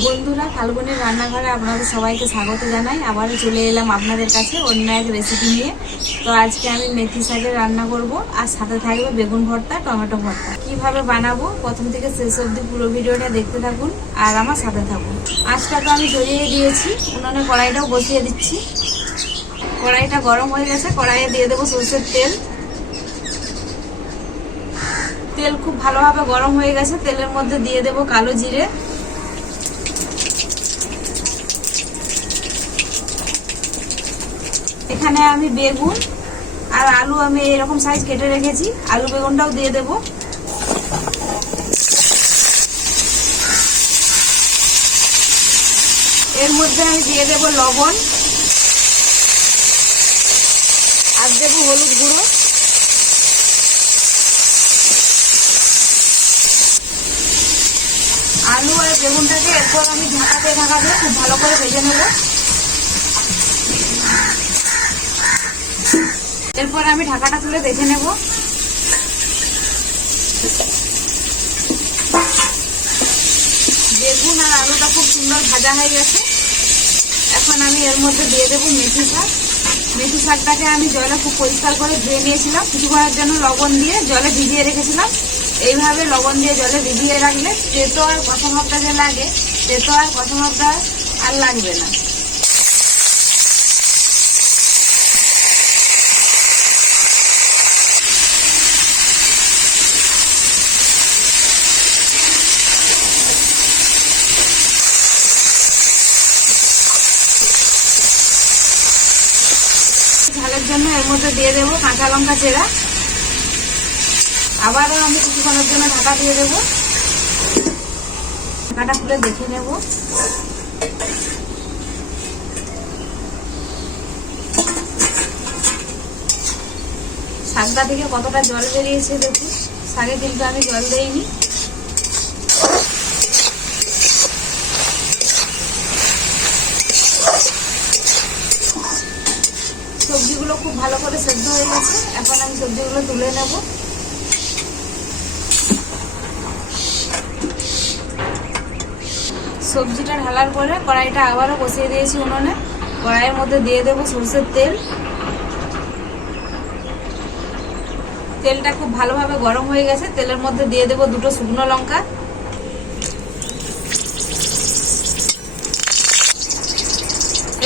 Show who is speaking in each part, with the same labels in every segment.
Speaker 1: বন্ধুরা, ফাল্গুনের রান্নাঘরে আপনাদের সবাইকে স্বাগত জানাই। আবারও চলে এলাম আপনাদের কাছে অন্য এক রেসিপি নিয়ে। তো আজকে আমি মেথি শাকের রান্না করব। আর সাথে থাকবে বেগুন ভর্তা, টমেটো ভর্তা। কীভাবে বানাবো? প্রথম থেকে শেষ অবধি পুরো ভিডিওটা দেখতে থাকুন আর আমার সাথে থাকুন। আঁচটা তো আমি ধরিয়ে দিয়েছি, উনুনে কড়াইটাও বসিয়ে দিচ্ছি। কড়াইটা গরম হয়ে গেছে, কড়াইয়ে দিয়ে দেবো সরষের তেল। তেল খুব ভালোভাবে গরম হয়ে গেছে, তেলের মধ্যে দিয়ে দেবো কালো জিরে। এখানে আমি বেগুন আর আলু আমি এরকম সাইজ কেটে রেখেছি। আলু বেগুনটাও দিয়ে দেব। এর মধ্যে আমি দিয়ে দেব লবণ। আর দেবো হলুদ গুঁড়ো। আলু আর বেগুনটাকে এরপর আমি ঢাকাতে ঢাকাতে খুব ভালো করে ভেজে নেব। এরপর আমি ঢাকাটা তুলে দেখে নেব। বেগুন আর আলুটা খুব সুন্দর ভাজা হয়ে গেছে। এখন আমি এর মধ্যে দিয়ে দেবো মেথি শাক। মেথি শাকটাকে আমি জলে খুব পরিষ্কার করে ধুয়ে নিয়েছিলাম। কিছু করার জন্য লবণ দিয়ে জলে ভিজিয়ে রেখেছিলাম। এইভাবে লবণ দিয়ে জলে ভিজিয়ে রাখলে তেতো আর কষা ভাবটা যে লাগে, তেতো আর কষা ভাবটা আর লাগবে না ঝালের জন্য এর মধ্যে দিয়ে দেবো কাঁচা লঙ্কা চেরা। আবারও আমি কিছুক্ষণের জন্য ঢাকা দিয়ে দেবো। ঢাকাটা খুলে দেখে নেব। শাকটা থেকে কতটা জল বেরিয়েছে দেখুন। শাকে কিন্তু আমি জল দেইনি। সবজিগুলো খুব ভালো করে সেদ্ধ হয়ে গেছে। এখন আমি সবজিগুলো তুলে নেব। সবজিটা ঢালার পরে কড়াইটা আবারও বসিয়ে দিয়েছি উনুনে। কড়াইয়ের মধ্যে দিয়ে দেবো সরষের তেল। তেলটা খুব ভালোভাবে গরম হয়ে গেছে। তেলের মধ্যে দিয়ে দেবো দুটো শুকনো লঙ্কা।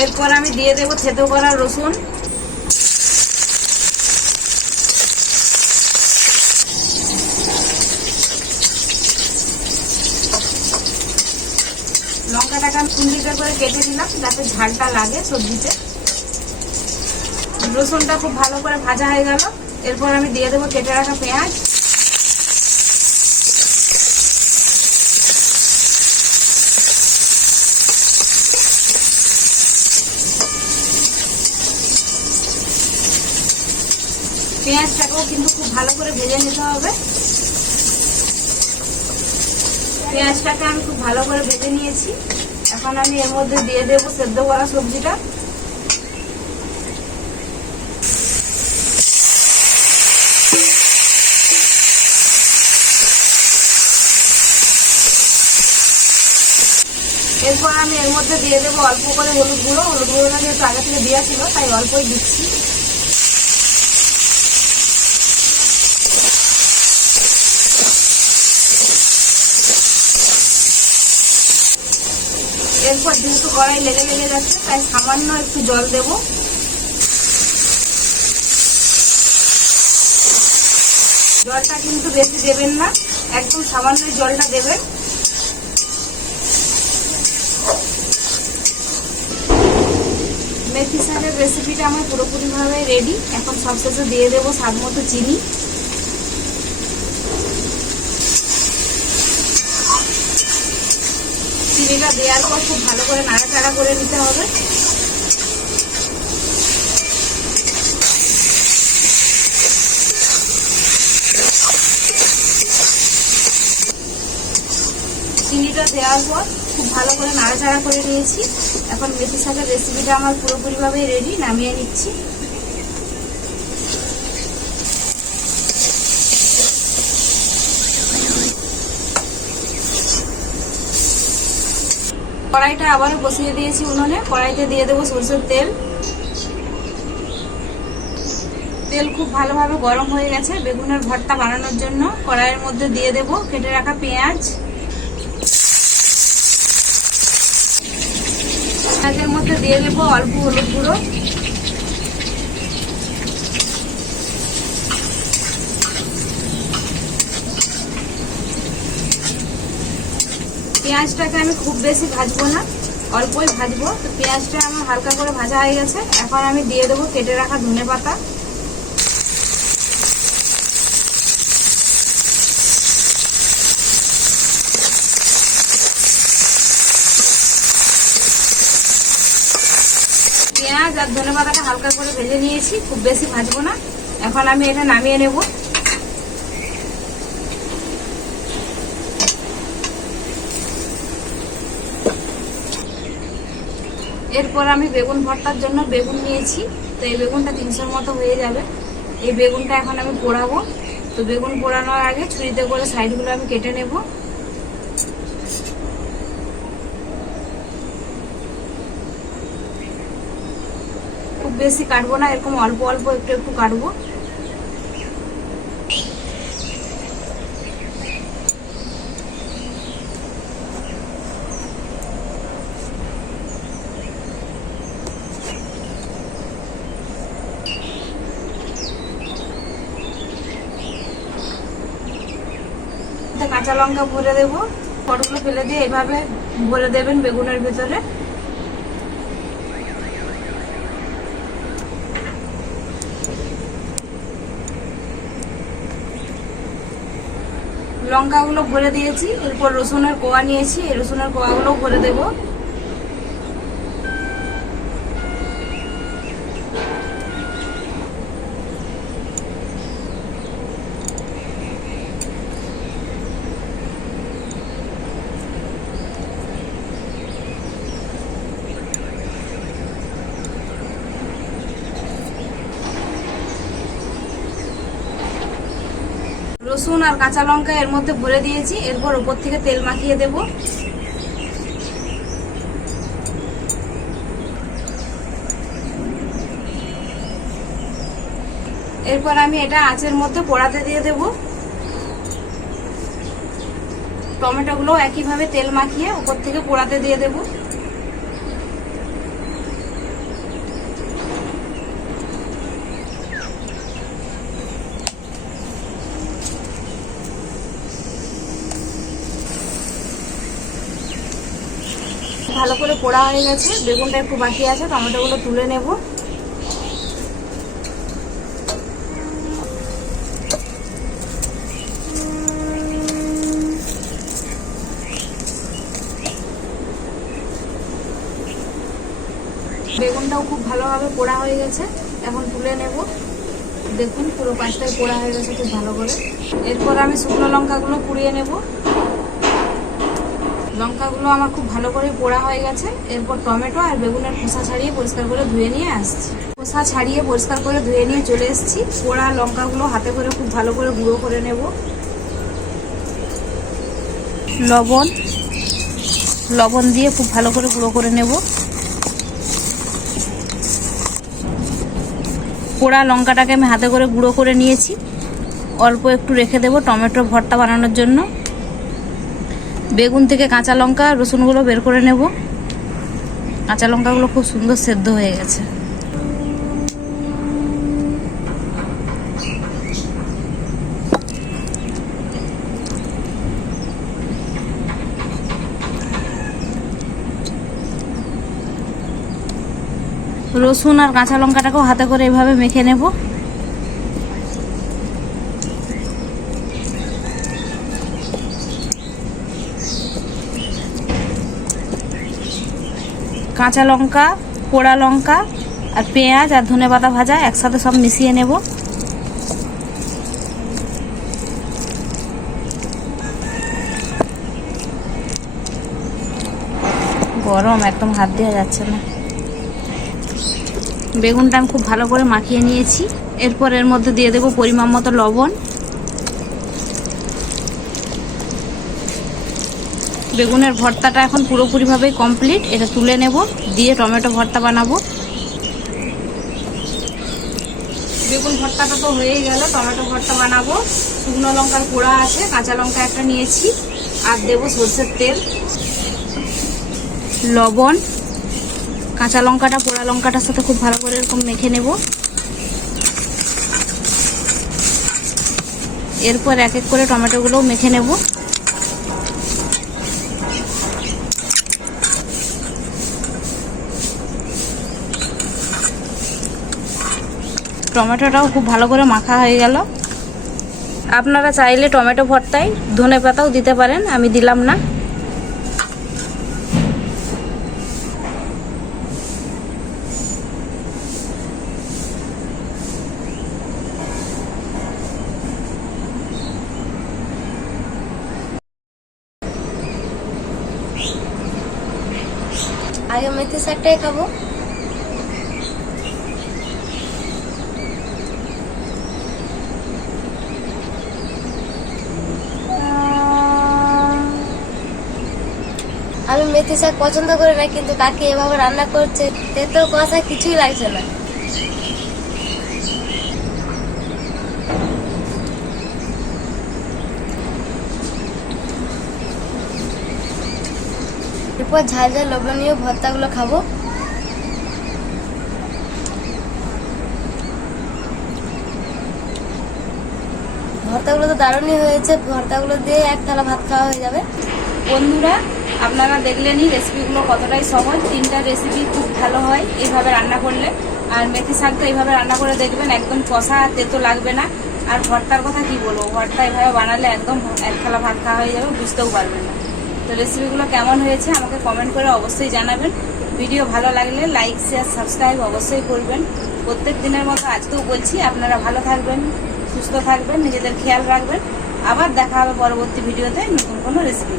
Speaker 1: এরপর আমি দিয়ে দেবো থেতো করা রসুন। লঙ্কাটাকে করে কেটে দিলাম যাতে ঝালটা লাগে সবজিতে। রসুনটা খুব ভালো করে ভাজা হয়ে গেল। এরপর আমি দিয়ে দেবো কেটে রাখা পেঁয়াজ। পেঁয়াজটাকেও কিন্তু খুব ভালো করে ভেজে নিতে হবে। পেঁয়াজটাকে আমি খুব ভালো করে ভেজে নিয়েছি। এখন আমি এর মধ্যে দিয়ে দেবো সেদ্ধ করা সবজিটা। এরপর আমি এর মধ্যে দিয়ে দেবো অল্প করে হলুদ গুঁড়ো। হলুদ গুঁড়োটা যেহেতু আগে থেকে দেওয়া ছিল, তাই অল্পই দিচ্ছি। এরপর যেহেতু কড়াই লেগে লেগে যাচ্ছে, তাই সামান্য একটু জল দেব। জলটা কিন্তু বেশি দেবেন না, একদম সামান্য জলটা দেবেন। মেথি শাকের রেসিপিটা আমার পুরোপুরিভাবে রেডি এখন সবশেষে দিয়ে দেবো স্বাদ মতো চিনি। চিনিটা দেওয়ার পর খুব ভালো করে নাড়াচাড়া করে নিতে হবে। চিনিটা দেওয়ার পর খুব ভালো করে নাড়াচাড়া করে নিয়েছি। এখন মেথি শাকের রেসিপিটা আমার পুরোপুরিভাবে রেডি নামিয়ে নিচ্ছি। কড়াইটা আবারও বসিয়ে দিয়েছি উনুনে। কড়াইতে দিয়ে দেবো সরষের তেল। তেল খুব ভালোভাবে গরম হয়ে গেছে বেগুনের ভর্তা বানানোর জন্য। কড়াইয়ের মধ্যে দিয়ে দেবো কেটে রাখা পেঁয়াজ। পেঁয়াজের মধ্যে দিয়ে দেবো অল্প হলুদ গুঁড়ো। পেঁয়াজটাকে আমি খুব বেশি ভাজবো না, অল্পই ভাজবো। তো পেঁয়াজটা আমার হালকা করে ভাজা হয়ে গেছে। এখন আমি দিয়ে দেবো কেটে রাখা ধনে পাতা। পেঁয়াজ আর ধনে পাতাটা হালকা করে ভেজে নিয়েছি, খুব বেশি ভাজবো না। এখন আমি এটা নামিয়ে নেব। এরপর আমি বেগুন ভর্তার জন্য বেগুন নিয়েছি, তো এই বেগুনটা তিনশোর মতো হয়ে যাবে। এই বেগুনটা এখন আমি পোড়াবো। তো বেগুন পোড়ানোর আগে ছুরিতে করে সাইডগুলো আমি কেটে নেব। খুব বেশি কাটবো না, এরকম অল্প অল্প একটু একটু কাটবো। কাঁচা লঙ্কা ভরে দেব। ফটোগুলো ফেলে দিয়ে এভাবে ভরে দেবেন বেগুনের ভিতরে। লঙ্কাগুলো ভরে দিয়েছি, এরপর রসুনের কোয়া নিয়েছি, এই রসুনের কোয়াগুলো ভরে দেবো। রসুন আর কাঁচা লঙ্কা এর মধ্যে ভরে দিয়েছি। এরপর উপর থেকে তেল মাখিয়ে দেব। এরপর আমি এটা আঁচের মধ্যে পোড়াতে দিয়ে দেব। টমেটোগুলো একইভাবে তেল মাখিয়ে উপর থেকে পোড়াতে দিয়ে দেবো। ভালো করে পোড়া হয়ে গেছে, বেগুনটা একটু বাকি আছে, টমেটোগুলো তুলে নেব। বেগুনটাও খুব ভালোভাবে পোড়া হয়ে গেছে, এখন তুলে নেব। দেখুন, পুরো পাঁচটায় পোড়া হয়ে গেছে খুব ভালো করে। এরপর আমি শুকনো লঙ্কাগুলো পুড়িয়ে নেব। লঙ্কাগুলো আমার খুব ভালো করে পোড়া হয়ে গেছে। এরপর টমেটো আর বেগুনের খোসা ছাড়িয়ে পরিষ্কার করে ধুয়ে নিয়ে আসছি। খোসা ছাড়িয়ে পরিষ্কার করে ধুয়ে নিয়ে চলে এসেছি। পোড়া লঙ্কাগুলো হাতে করে খুব ভালো করে গুঁড়ো করে নেব। লবণ লবণ দিয়ে খুব ভালো করে গুঁড়ো করে নেব। পোড়া লঙ্কাটাকে আমি হাতে করে গুঁড়ো করে নিয়েছি। অল্প একটু রেখে দেবো টমেটো ভর্তা বানানোর জন্য। বেগুন থেকে কাঁচা লঙ্কা, রসুনগুলো বের করে নেব। কাঁচা লঙ্কাগুলো খুব সুন্দর সেদ্ধ হয়ে গেছে। রসুন আর কাঁচা লঙ্কাটাকেও হাতে করে এভাবে মেখে নেব। কাঁচা লঙ্কা পোড়া লঙ্কা আর পেঁয়াজ আর ধনে পাতা ভাজা একসাথে সব মিশিয়ে নেব। গরম, একদম হাত দেওয়া যাচ্ছে না। বেগুনটা আমি খুব ভালো করে মাখিয়ে নিয়েছি। এরপর এর মধ্যে দিয়ে দেবো পরিমাণ মতো লবণ। বেগুনের ভর্তাটা এখন পুরোপুরিভাবে কমপ্লিট এটা তুলে নেব, দিয়ে টমেটো ভর্তা বানাবো। বেগুন ভর্তাটা তো হয়েই গেল, টমেটো ভর্তা বানাবো। শুকনো লঙ্কার পোড়া আছে, কাঁচা লঙ্কা একটা নিয়েছি, আর দেবো সর্ষের তেল। লবণ। কাঁচা লঙ্কাটা, পোড়া লঙ্কাটার সাথে খুব ভালো করে এরকম মেখে নেব। এরপর এক এক করে টমেটোগুলোও মেখে নেব। টমেটোটাও খুব ভালো করে মাখা হয়ে গেল। আপনারা চাইলে টমেটো ভর্তায় ধনে পাতাও দিতে পারেন, আমি দিলাম না।
Speaker 2: আগে মেথি শাকটাই খাব। আমি মেথি শাক পছন্দ করি না কিন্তু কাকে এভাবে রান্না করছে তেতো কষা কিছুই লাগছে না। এরপর ঝাল ঝাল লবণীয় ভর্তাগুলো খাব। ভর্তাগুলো তো দারুণই হয়েছে, ভর্তাগুলো দিয়ে এক থালা ভাত খাওয়া হয়ে যাবে।
Speaker 1: বন্ধুরা, আপনারা দেখলেনই রেসিপিগুলো কতটাই সহজ। তিনটা রেসিপি খুব ভালো হয় এইভাবে রান্না করলে। আর মেথি শাক তো এইভাবে রান্না করে দেখবেন, একদম কষা তেতো লাগবে না। আর ভর্তার কথা কি বলব, ভর্তা এইভাবে বানালে একদম এক থালা ভাত খাওয়া হয়ে যাবে, বুঝতেও পারবেন না। তো রেসিপিগুলো কেমন হয়েছে আমাকে কমেন্ট করে অবশ্যই জানাবেন। ভিডিও ভালো লাগলে লাইক শেয়ার সাবস্ক্রাইব অবশ্যই করবেন। প্রত্যেক দিনের মতো আজকেও বলছি, আপনারা ভালো থাকবেন, সুস্থ থাকবেন, নিজেদের খেয়াল রাখবেন। আবার দেখা হবে পরবর্তী ভিডিওতে নতুন কোনো রেসিপি